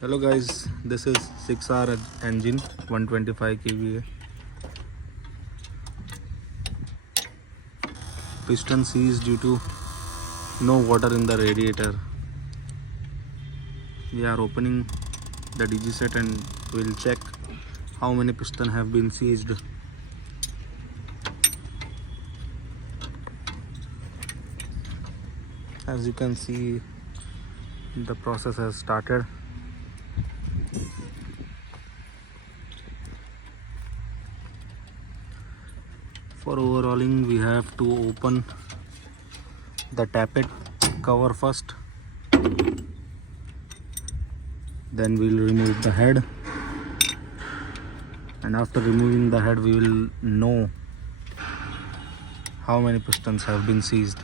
Hello guys, this is 6R engine 125 kVA. Piston seized due to no water in the radiator. We are opening the DG set and we'll check how many pistons have been seized. As you can see, the process has started. For overhauling, we have to open the tappet cover first, then we will remove the head, and after removing the head we will know how many pistons have been seized.